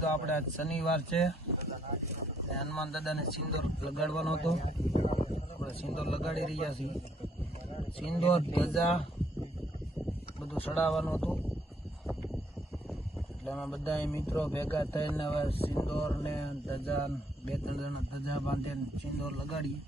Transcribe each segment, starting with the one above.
તો આપણે આજ શનિવાર છે, હનુમાન દાદાને સિંદૂર લગાડવાનો હતો. આપણે સિંદૂર લગાડી રહ્યા છીએ. સિંદૂર ધજા બધું ચડાવવાનું હતું, એટલે અમે બધા મિત્રો ભેગા થઈને હવે સિંદૂર ને ધજા 2-3 જણા ધજા બાંધીને સિંદૂર લગાડીએ.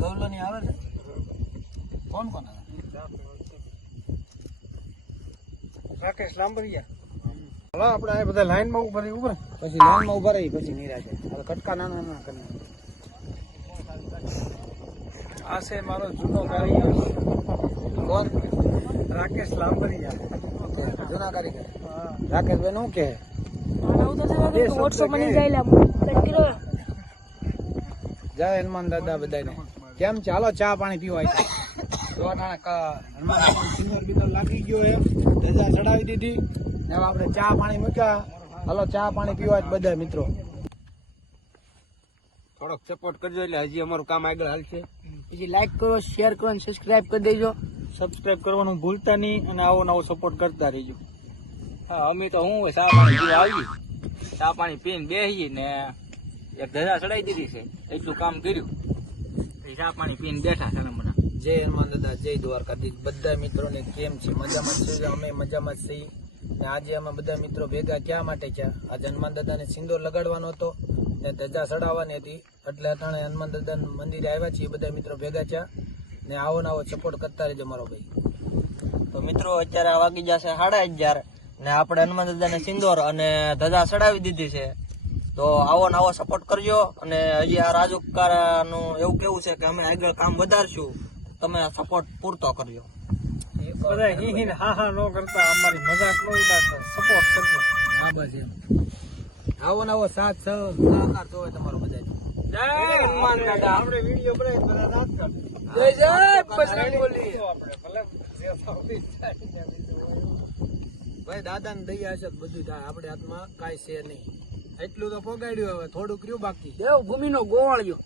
ગૌલોની આવે છે. કોણ કોણ આવે? રાકેશ લાંબરિયા. હલો, આપણે આ બધા લાઈનમાં ઉભા રહી, પછી લાઈનમાં ઉભા રહી, પછી નિરાજે હવે કટકા નાના નાના કરી. આ છે મારો જૂનો કારીગર. કોણ? રાકેશ લાંબરિયા, જૂના કારીગર. રાકેશભાઈ નું કે જય હનુમાન દાદા બધાને. કેમ છે? હાલો ચા પાણી પીવાય. હનુમાન લાગી ગયો એમ, ધજા ચડાવી દીધી. હવે આપણે ચા પાણી મૂક્યા. હાલો ચા પાણી પીવા બધા મિત્રો. થોડોક સપોર્ટ કરજો એટલે હજી અમારું કામ આગળ હાલશે. પછી લાઈક કરો, શેર કરો અને સબસ્ક્રાઇબ કરી દેજો. સબસ્ક્રાઇબ કરવાનું ભૂલતા નહીં અને આવો નવો સપોર્ટ કરતા રહેજો. હા, અમે તો હું ચા પાણી પીવા આવી, ચા પાણી પીને બેસી ને એક ધજા ચડાવી દીધી છે, એટલું કામ કર્યું. ચા પાણી પીને બેઠા છે. જય હનુમાન દાદા, જય દ્વારકાધીશ. બધા મિત્રોને કેમ છે? મજામાં જ છે? અમે મજામાં જ છીએ. ને આજે અમે બધા મિત્રો ભેગા ક્યાં માટે છે? આજે હનુમાન દાદાને સિંદૂર લગાડવાનો હતો ને ધજા ચડાવવાની હતી, એટલે અટાણે હનુમાન દાદા મંદિરે આવ્યા છીએ. બધા મિત્રો ભેગા છે ને આવો ને આવો સપોર્ટ કરતા રહેજો મારો ભાઈ. તો મિત્રો અત્યારે વાગી જશે 11:30 ને આપણે હનુમાન દાદાને સિંદૂર અને ધજા ચડાવી દીધી છે. તો આવો ને આવો સપોર્ટ કરજો. અને હજી આ રાજુકારાનું એવું કેવું છે કે અમે આગળ કામ વધારશું, તમે સપોર્ટ પૂરતો કરજો. બધા હિન હા હા નો કરતા, અમારી મજાક નો ઉડાડતા, સપોર્ટ કરજો. હા બસ એમ. આવો ને આવો સાથ સહકાર જોવે તમારો બધા. જય હનુમાન દાદા. આપણે વિડિયો બનાવી બધા રાત કર. જય જય બજરંગબલી. આપણે ભલે ભાઈ દાદાને દયા હશે બધું થાય. આપણે હાથમાં કાંઈ છે નહીં. એટલું તો પોગાડ્યું, હવે થોડુંક રહ્યું બાકી. દેવ ભૂમિનો ગોવાળ્યો.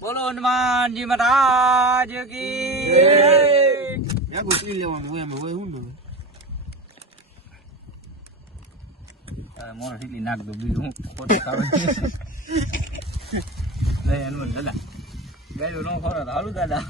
બોલો હનુમાનજી મહારાજ કી જય. ગુસલી લેવાનું હોય એમ હોય હું ને મોર સીલી નાખ દો, બીજું હું ખોટું ખાવે છે. નહીં હનુમાન દાદા ગાયો નો ખોરો હાલું દાદા.